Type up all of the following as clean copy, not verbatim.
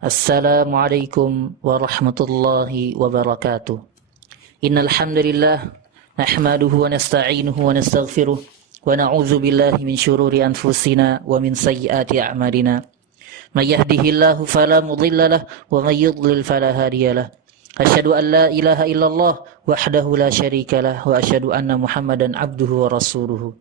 Assalamualaikum warahmatullahi wabarakatuh. Innal hamdalillah nahmaduhu wa nasta'inuhu wa nastaghfiruh wa na'udzu billahi min shururi anfusina wa min sayyiati a'malina. May yahdihillahu fala mudilla lahu wa may yudlil fala hadiya lahu. Asyhadu an la ilaha illallah wahdahu la syarika lahu wa asyhadu anna Muhammadan abduhu wa rasuluhu.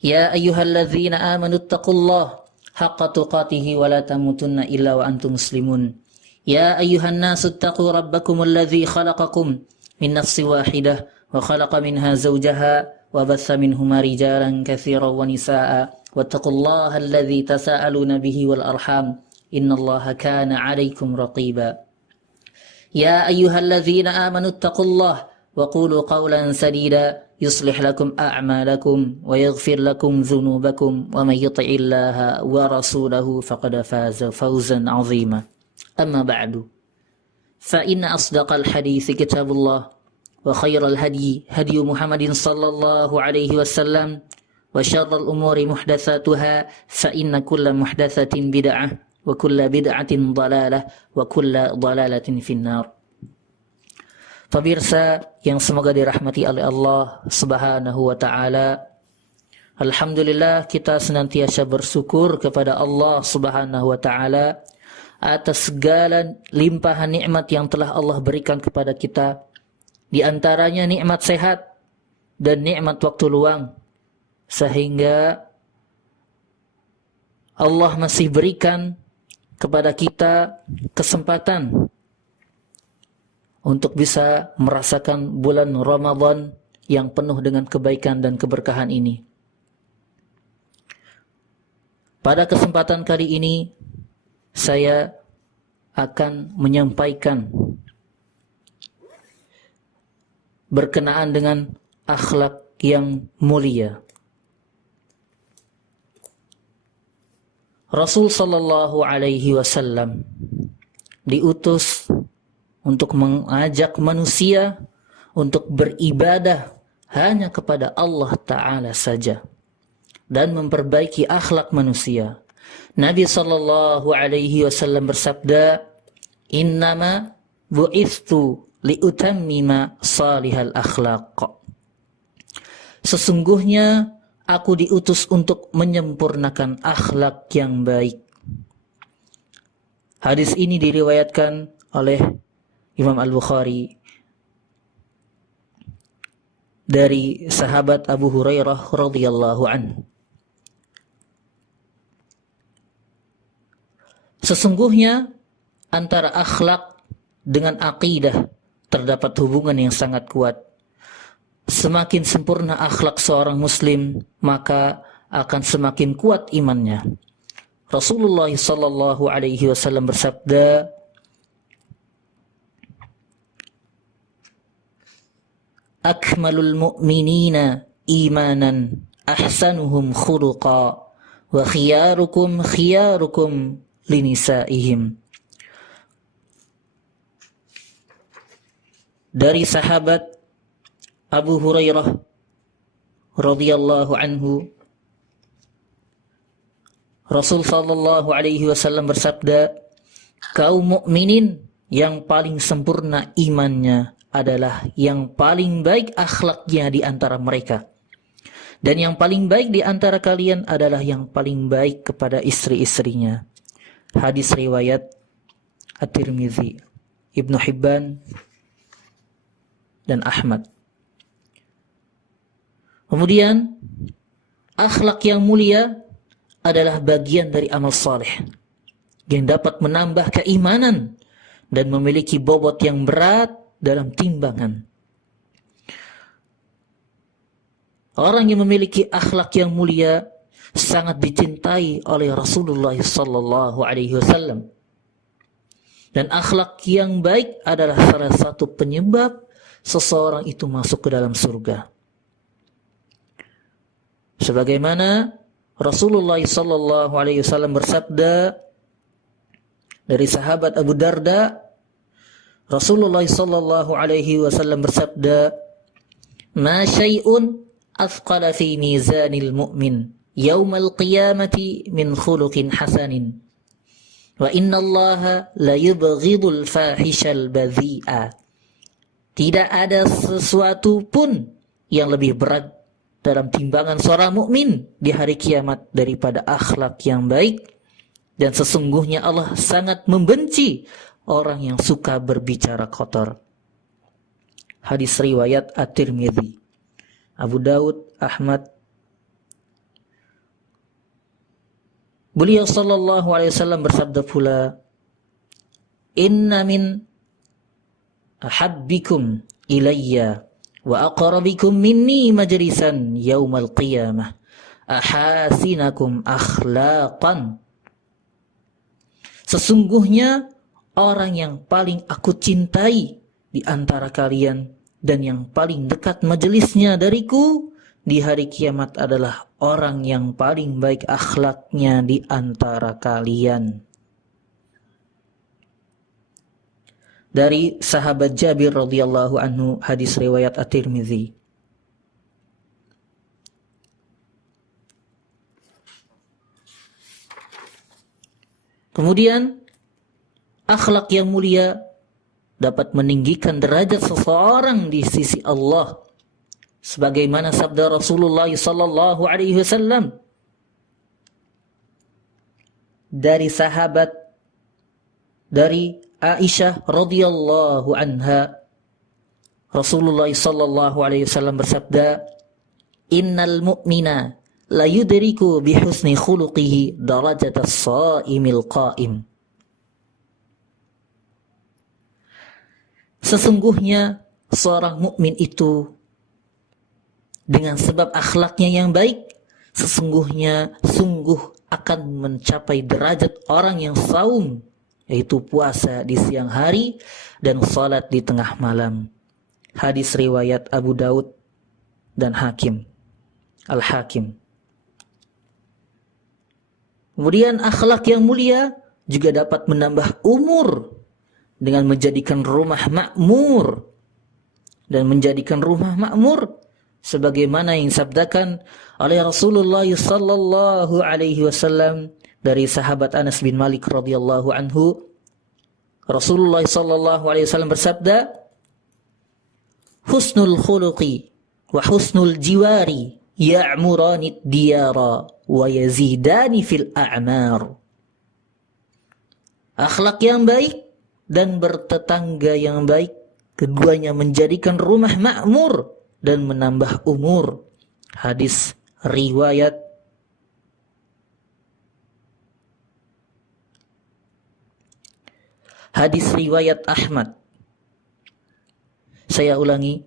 Ya ayyuhalladzina amanu taqullaha haqqa tuqatih wa la tamutunna illa wa antum muslimun. Ya ayyuhan nasu taqu rabbakumul ladzi khalaqakum min nafsin wahidah wa khalaqa minha zawjaha wa batha minhuma rijalan katsiran wa nisaa'a wattaqullaha alladzi tasaaluna bihi wal arham innallaha kana 'alaikum raqiba. Ya ayyuhalladzina amanu taqullaha wa qulu qawlan sadida يصلح لكم أعمالكم ويغفر لكم ذنوبكم ومن يطع الله ورسوله فقد فاز فوزا عظيما. أما بعد فإن أصدق الحديث كتاب الله وخير الهدي هدي محمد صلى الله عليه وسلم وشر الأمور محدثاتها فإن كل محدثة بدعة وكل بدعة ضلالة وكل ضلالة في النار. Pemirsa yang semoga dirahmati oleh Allah Subhanahu wa taala. Alhamdulillah kita senantiasa bersyukur kepada Allah Subhanahu wa taala atas segala limpahan nikmat yang telah Allah berikan kepada kita. Di antaranya nikmat sehat dan nikmat waktu luang. Sehingga Allah masih berikan kepada kita kesempatan untuk bisa merasakan bulan Ramadan yang penuh dengan kebaikan dan keberkahan ini. Pada kesempatan kali ini, saya akan menyampaikan berkenaan dengan akhlak yang mulia. Rasul sallallahu alaihi wasallam diutus untuk mengajak manusia untuk beribadah hanya kepada Allah Ta'ala saja dan memperbaiki akhlak manusia. Nabi sallallahu alaihi wasallam bersabda, "Innama bu'ithtu liutammima salihal akhlaq." Sesungguhnya aku diutus untuk menyempurnakan akhlak yang baik. Hadis ini diriwayatkan oleh Imam Al-Bukhari dari sahabat Abu Hurairah radhiyallahu anhu. Sesungguhnya antara akhlak dengan akidah terdapat hubungan yang sangat kuat. Semakin sempurna akhlak seorang muslim, maka akan semakin kuat imannya. Rasulullah sallallahu alaihi wasallam bersabda, "Akmalul mu'minina imanan ahsanuhum khuluqa wa khiyarukum khiyarukum linisaihim." Dari sahabat Abu Hurairah radhiyallahu anhu, Rasul sallallahu alaihi wasallam bersabda, "Kaum mukminin yang paling sempurna imannya adalah yang paling baik akhlaknya di antara mereka. Dan yang paling baik di antara kalian adalah yang paling baik kepada istri-istrinya." Hadis riwayat At-Tirmidzi, Ibnu Hibban, dan Ahmad. Kemudian, akhlak yang mulia adalah bagian dari amal saleh yang dapat menambah keimanan dan memiliki bobot yang berat dalam timbangan. Orang yang memiliki akhlak yang mulia sangat dicintai oleh Rasulullah sallallahu alaihi wasallam. Dan akhlak yang baik adalah salah satu penyebab seseorang itu masuk ke dalam surga. Sebagaimana Rasulullah sallallahu alaihi wasallam bersabda dari sahabat Abu Darda, Rasulullah sallallahu alaihi wasallam bersabda, "Ma syai'un athqala fi mizanil mu'min yaumal qiyamati min khuluqin hasanin Wa innallaha la yubghidul fahishal badhi'a. Tidak ada sesuatu pun yang lebih berat dalam timbangan seorang mukmin di hari kiamat daripada akhlak yang baik, dan sesungguhnya Allah sangat membenci orang yang suka berbicara kotor. Hadis riwayat At-Tirmidzi, Abu Daud, Ahmad. Beliau sallallahu alaihi wasallam bersabda pula, "Inna min ahabbikum ilayya wa aqrabikum minni majlisan yaumal qiyamah ahasinakum akhlaqan." Sesungguhnya orang yang paling aku cintai di antara kalian dan yang paling dekat majelisnya dariku di hari kiamat adalah orang yang paling baik akhlaknya di antara kalian. Dari sahabat Jabir radhiyallahu anhu, hadis riwayat At-Tirmidzi. Kemudian akhlak yang mulia dapat meninggikan derajat seseorang di sisi Allah, sebagaimana sabda Rasulullah sallallahu alaihi wasallam dari sahabat dari Aisyah radhiyallahu anha, Rasulullah sallallahu alaihi wasallam bersabda, "Innal mu'mina la yudriku bi husni khuluqihi darajatas shaimil qa'im." Sesungguhnya seorang mukmin itu dengan sebab akhlaknya yang baik, sungguh akan mencapai derajat orang yang saum, yaitu puasa di siang hari dan salat di tengah malam. Hadis riwayat Abu Daud dan Hakim, Al-Hakim. Kemudian akhlak yang mulia juga dapat menambah umur dengan menjadikan rumah makmur, dan menjadikan rumah makmur sebagaimana yang disabdakan oleh Rasulullah sallallahu alaihi wasallam dari sahabat Anas bin Malik radhiyallahu anhu. Rasulullah sallallahu alaihi wasallam bersabda, "Husnul khuluqi wa husnul jiwari ya'murani diyara wa yazidani fil a'mar." Akhlak yang baik dan bertetangga yang baik, keduanya menjadikan rumah makmur dan menambah umur. Hadis riwayat Ahmad. Saya ulangi,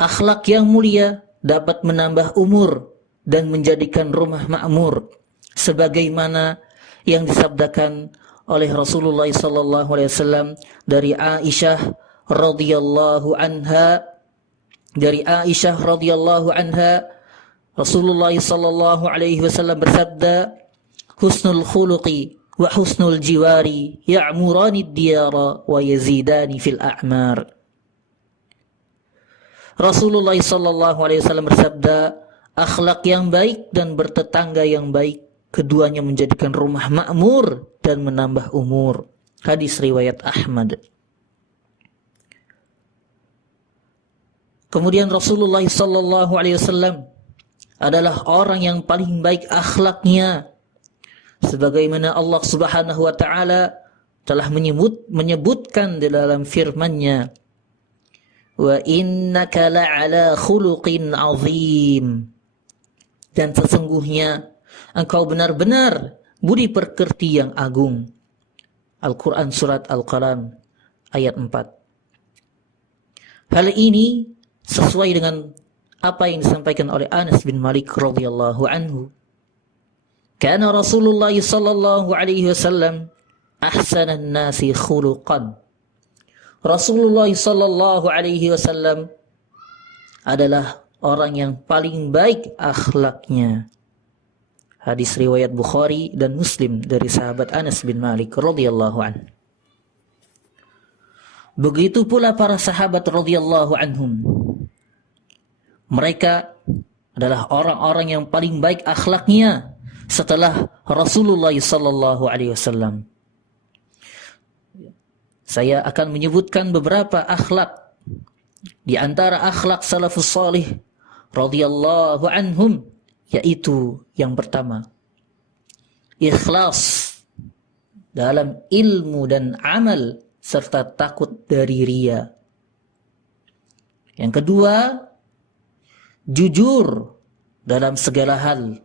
akhlak yang mulia dapat menambah umur dan menjadikan rumah makmur, sebagaimana yang disabdakan oleh Rasulullah sallallahu alaihi wasallam dari Aisyah radhiyallahu anha. Rasulullah sallallahu alaihi wasallam bersabda, "Husnul khuluqi wa husnul jiwari ya'murani diyara wa yazidani fil a'mar." Rasulullah sallallahu alaihi wasallam bersabda, akhlak yang baik dan bertetangga yang baik, keduanya menjadikan rumah makmur dan menambah umur. Hadis riwayat Ahmad. Kemudian Rasulullah sallallahu alaihi wasallam adalah orang yang paling baik akhlaknya, sebagaimana Allah Subhanahu wa taala telah menyebutkan di dalam firman-Nya, "Wa innaka la'ala khuluqin 'azim." Dan sesungguhnya engkau benar-benar budi pekerti yang agung. Al-Quran Surat Al-Qalam ayat 4. Hal ini sesuai dengan apa yang disampaikan oleh Anas bin Malik radhiyallahu anhu. Kana Rasulullah sallallahu alaihi wasallam ahsanan nasi khuluqan. Rasulullah sallallahu alaihi wasallam adalah orang yang paling baik akhlaknya. Hadis riwayat Bukhari dan Muslim dari sahabat Anas bin Malik radhiyallahu anhu. Begitu pula para sahabat radhiyallahu anhum. Mereka adalah orang-orang yang paling baik akhlaknya, setelah Rasulullah sallallahu alaihi wasallam. Saya akan menyebutkan beberapa akhlak di antara akhlak salafus salih radhiyallahu anhum, yaitu yang pertama, ikhlas dalam ilmu dan amal serta takut dari riya. Yang kedua, jujur dalam segala hal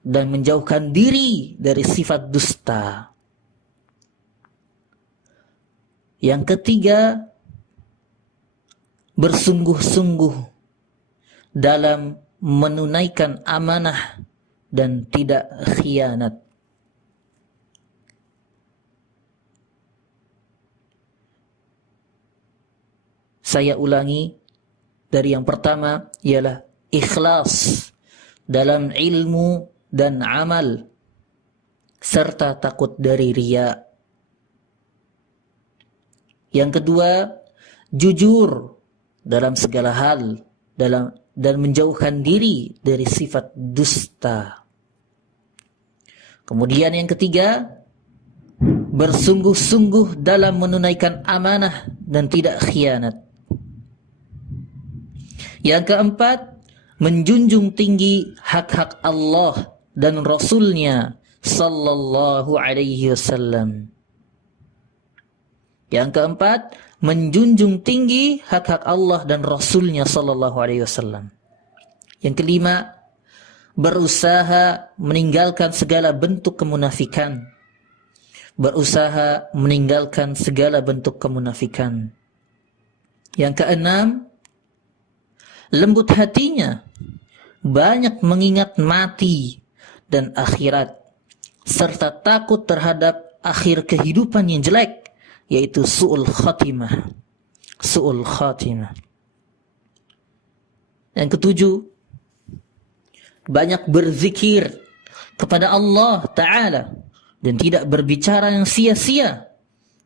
dan menjauhkan diri dari sifat dusta. Yang ketiga, bersungguh-sungguh dalam menunaikan amanah dan tidak khianat. Saya ulangi, dari yang pertama ialah ikhlas dalam ilmu dan amal serta takut dari riya. Yang kedua, jujur dalam segala hal dan menjauhkan diri dari sifat dusta. Kemudian yang ketiga, bersungguh-sungguh dalam menunaikan amanah dan tidak khianat. Yang keempat, menjunjung tinggi hak-hak Allah dan Rasul-Nya sallallahu alaihi wasallam. Yang keempat, menjunjung tinggi hak-hak Allah dan Rasul-Nya sallallahu alaihi wasallam. Yang kelima, berusaha meninggalkan segala bentuk kemunafikan. Berusaha meninggalkan segala bentuk kemunafikan. Yang keenam, lembut hatinya, banyak mengingat mati dan akhirat, serta takut terhadap akhir kehidupan yang jelek, yaitu su'ul khatimah. Su'ul khatimah. Yang ketujuh, banyak berzikir kepada Allah Ta'ala dan tidak berbicara yang sia-sia.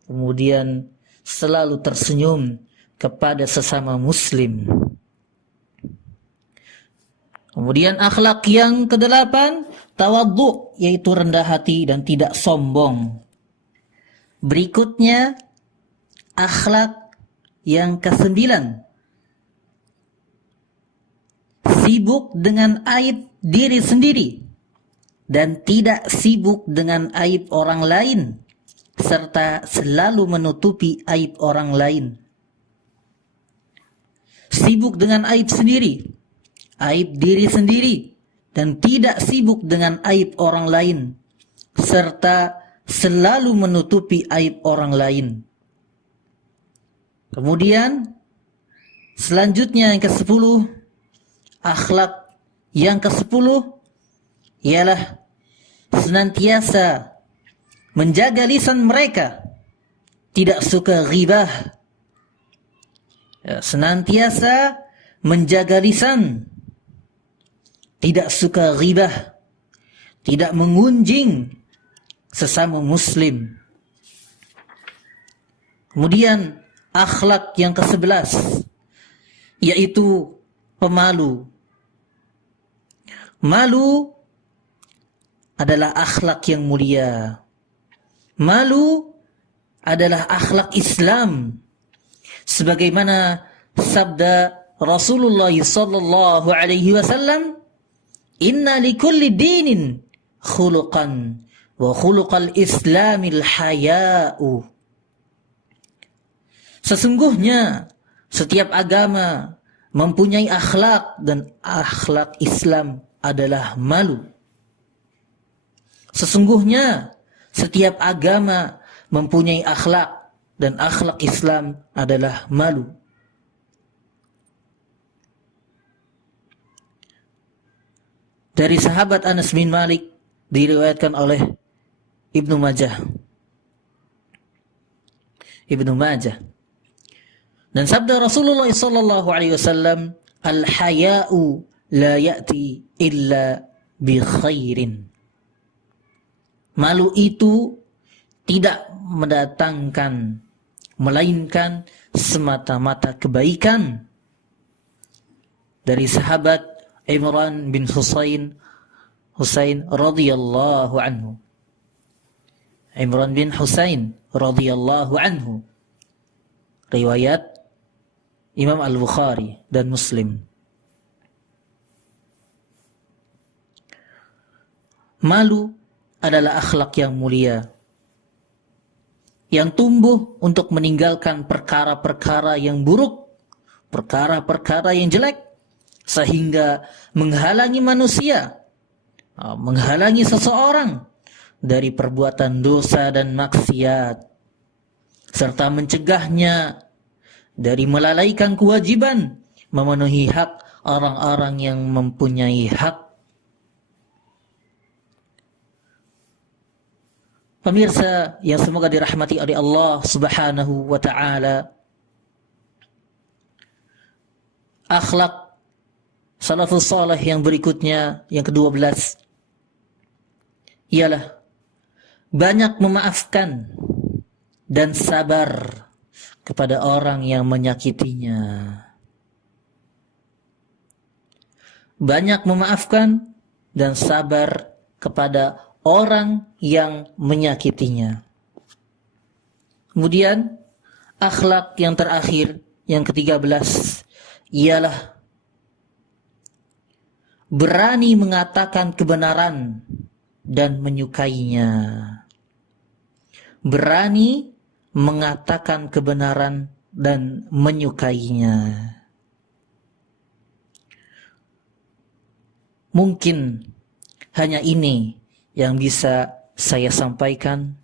Kemudian selalu tersenyum kepada sesama muslim. Kemudian akhlak yang kedelapan, tawadhu, yaitu rendah hati dan tidak sombong. Berikutnya, akhlak yang kesembilan, sibuk dengan aib diri sendiri dan tidak sibuk dengan aib orang lain, serta selalu menutupi aib orang lain. Sibuk dengan aib sendiri, aib diri sendiri, dan tidak sibuk dengan aib orang lain, serta selalu menutupi aib orang lain. Kemudian selanjutnya yang ke-10, akhlak yang ke-10 ialah senantiasa menjaga lisan mereka, tidak suka ghibah. Senantiasa menjaga lisan, tidak suka ghibah, tidak mengunjing sesama muslim. Kemudian akhlak yang ke-11 yaitu pemalu. Malu adalah akhlak yang mulia. Malu adalah akhlak Islam, sebagaimana sabda Rasulullah sallallahu alaihi wasallam, "Inna likulli dinin khuluqan wa khuluqal islamil haya'u." Sesungguhnya setiap agama mempunyai akhlak dan akhlak Islam adalah malu. Sesungguhnya setiap agama mempunyai akhlak dan akhlak Islam adalah malu. Dari sahabat Anas bin Malik diriwayatkan oleh Ibnu Majah. Dan sabda Rasulullah sallallahu alaihi wasallam, "Al-haya'u la ya'ti illa bi khairin." Malu itu tidak mendatangkan melainkan semata-mata kebaikan. Dari sahabat Imran bin Husain Husain radhiyallahu anhu. Imran bin Husain radhiyallahu anhu. Riwayat Imam Al-Bukhari dan Muslim. Malu adalah akhlak yang mulia, yang tumbuh untuk meninggalkan perkara-perkara yang buruk, perkara-perkara yang jelek, sehingga menghalangi manusia, menghalangi seseorang dari perbuatan dosa dan maksiat, serta mencegahnya dari melalaikan kewajiban memenuhi hak orang-orang yang mempunyai hak. Pemirsa yang semoga dirahmati oleh Allah Subhanahu wa ta'ala, akhlak salafus salih yang berikutnya, yang ke-12, ialah banyak memaafkan dan sabar kepada orang yang menyakitinya. Banyak memaafkan dan sabar kepada orang yang menyakitinya. Kemudian akhlak yang terakhir, yang ke-13, ialah berani mengatakan kebenaran dan menyukainya. Berani mengatakan kebenaran dan menyukainya. Mungkin hanya ini yang bisa saya sampaikan.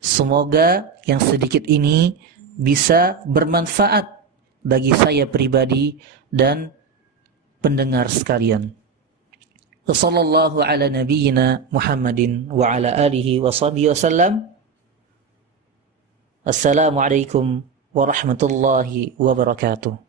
Semoga yang sedikit ini bisa bermanfaat bagi saya pribadi dan pendengar sekalian. Wassallallahu ala nabiyyina Muhammadin wa ala alihi wa sahbihi wasallam. Assalamualaikum warahmatullahi wabarakatuh.